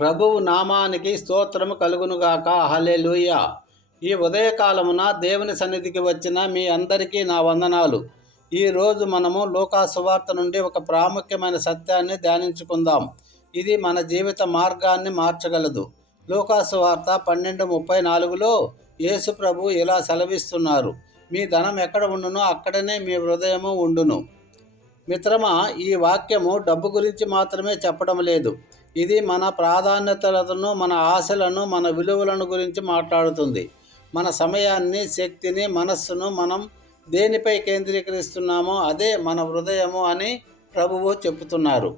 ప్రభువు నామానికి స్తోత్రము కలుగునుగాక. హల్లెలూయ. ఈ ఉదయకాలమున దేవుని సన్నిధికి వచ్చిన మీ అందరికీ నా వందనాలు. ఈరోజు మనము లోకాసువార్త నుండి ఒక ప్రాముఖ్యమైన సత్యాన్ని ధ్యానించుకుందాం. ఇది మన జీవిత మార్గాన్ని మార్చగలదు. లోకాసువార్త పన్నెండు ముప్పై నాలుగులో యేసు ప్రభు ఇలా సెలవిస్తున్నారు. మీ ధనం ఎక్కడ ఉండునో అక్కడనే మీ హృదయము ఉండును. మిత్రమా ఈ వాక్యము డబ్బు గురించి మాత్రమే చెప్పడం లేదు. ఇది మన ప్రాధాన్యతలను మన ఆశలను మన విలువలను గురించి మాట్లాడుతుంది. మన సమయాన్ని శక్తిని మనస్సును మనం దేనిపై కేంద్రీకరిస్తున్నామో అదే మన హృదయము అని ప్రభువు చెబుతున్నారు.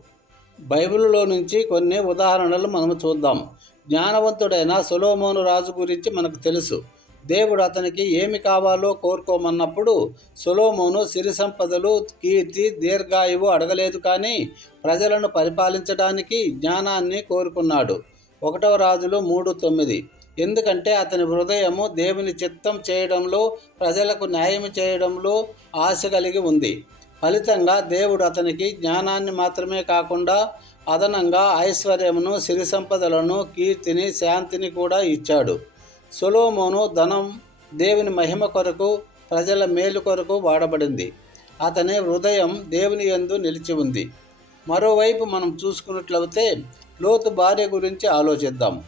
బైబిల్లో నుంచి కొన్ని ఉదాహరణలు మనము చూద్దాం. జ్ఞానవంతుడైన సులోమోను రాజు గురించి మనకు తెలుసు. దేవుడు అతనికి ఏమి కావాలో కోరుకోమన్నప్పుడు సొలోమోను సిరి సంపదలు కీర్తి దీర్ఘాయువు అడగలేదు కానీ ప్రజలను పరిపాలించడానికి జ్ఞానాన్ని కోరుకున్నాడు. ఒకటవ రాజులు మూడు తొమ్మిది. ఎందుకంటే అతని హృదయము దేవుని చిత్తం చేయడంలో ప్రజలకు న్యాయం చేయడంలో ఆశ కలిగి ఉంది. ఫలితంగా దేవుడు అతనికి జ్ఞానాన్ని మాత్రమే కాకుండా అదనంగా ఐశ్వర్యమును సిరి సంపదలను కీర్తిని శాంతిని కూడా ఇచ్చాడు. సొలోమోను ధనం దేవుని మహిమ కొరకు ప్రజల మేలు కొరకు వాడబడింది. అతని హృదయం దేవుని యందు నిలిచి ఉంది. మరోవైపు మనం చూసుకున్నట్లయితే లోతు భార్య గురించి ఆలోచిద్దాం.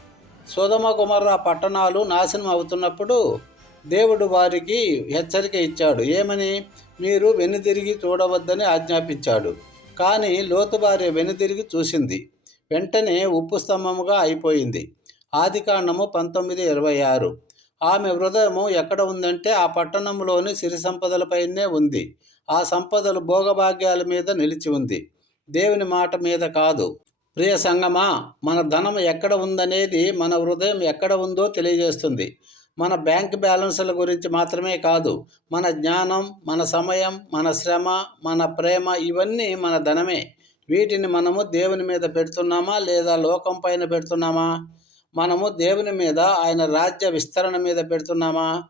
సుధమ కుమార పట్టణాలు నాశనం అవుతున్నప్పుడు దేవుడు వారికి హెచ్చరిక ఇచ్చాడు. ఏమని? మీరు వెనుదిరిగి చూడవద్దని ఆజ్ఞాపించాడు. కానీ లోతు భార్య వెనుదిరిగి చూసింది. వెంటనే ఉప్పు స్తంభముగా అయిపోయింది. ఆదికాండము పంతొమ్మిది ఇరవై ఆరు. ఆమె హృదయము ఎక్కడ ఉందంటే ఆ పట్టణంలోని సిరి సంపదలపైనే ఉంది. ఆ సంపదలు భోగభాగ్యాల మీద నిలిచి ఉంది. దేవుని మాట మీద కాదు. ప్రియ సంగమా మన ధనం ఎక్కడ ఉందనేది మన హృదయం ఎక్కడ ఉందో తెలియజేస్తుంది. మన బ్యాంక్ బ్యాలెన్స్ల గురించి మాత్రమే కాదు. మన జ్ఞానం మన సమయం మన శ్రమ మన ప్రేమ ఇవన్నీ మన ధనమే. వీటిని మనము దేవుని మీద పెడుతున్నామా లేదా లోకం పైన పెడుతున్నామా? మనము దేవుని మీద ఆయన రాజ్య విస్తరణ మీద పెడుతున్నామా?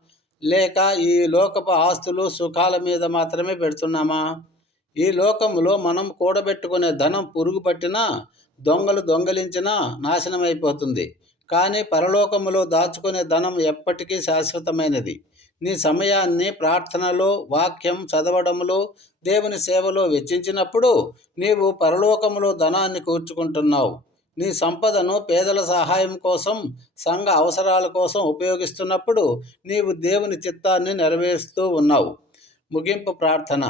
లేక ఈ లోకపు ఆస్తులు సుఖాల మీద మాత్రమే పెడుతున్నామా? ఈ లోకంలో మనం కూడబెట్టుకునే ధనం పురుగు పట్టినా దొంగలు దొంగలించినా నాశనం అయిపోతుంది కానీ పరలోకములో దాచుకునే ధనం ఎప్పటికీ శాశ్వతమైనది. నీ సమయాన్ని ప్రార్థనలో వాక్యం చదవడంలో దేవుని సేవలో వెచ్చించినప్పుడు నీవు పరలోకములో ధనాన్ని కూర్చుకుంటున్నావు. నీ సంపదను పేదల సహాయం కోసం సంఘ అవసరాల కోసం ఉపయోగిస్తున్నప్పుడు నీవు దేవుని చిత్తాన్ని నెరవేరుస్తూ ఉన్నావు. ముగింపు ప్రార్థన.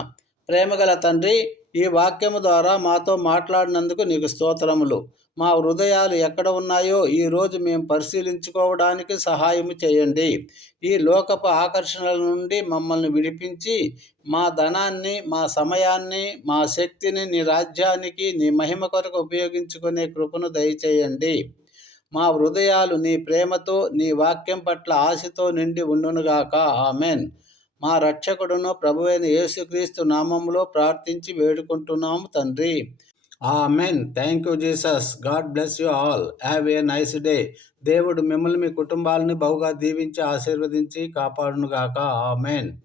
ప్రేమగల తండ్రి ఈ వాక్యము ద్వారా మాతో మాట్లాడినందుకు నీకు స్తోత్రములు. మా హృదయాలు ఎక్కడ ఉన్నాయో ఈరోజు మేము పరిశీలించుకోవడానికి సహాయం చేయండి. ఈ లోకపు ఆకర్షణల నుండి మమ్మల్ని విడిపించి మా ధనాన్ని మా సమయాన్ని మా శక్తిని నీ రాజ్యానికి నీ మహిమ కొరకు ఉపయోగించుకునే కృపను దయచేయండి. మా హృదయాలు నీ ప్రేమతో నీ వాక్యం పట్ల ఆశతో నిండి ఉండునుగాక. ఆమెన్. మా రక్షకుడును ప్రభువైన యేసుక్రీస్తు నామంలో ప్రార్థించి వేడుకుంటున్నాము తండ్రి. Amen. Thank you Jesus. God bless you all. Have a nice day. దేవుడు మిమ్మల్ని మీ కుటుంబాలని బహుగా దీవించి ఆశీర్వదించి కాపాడునుగాక. ఆమెన్.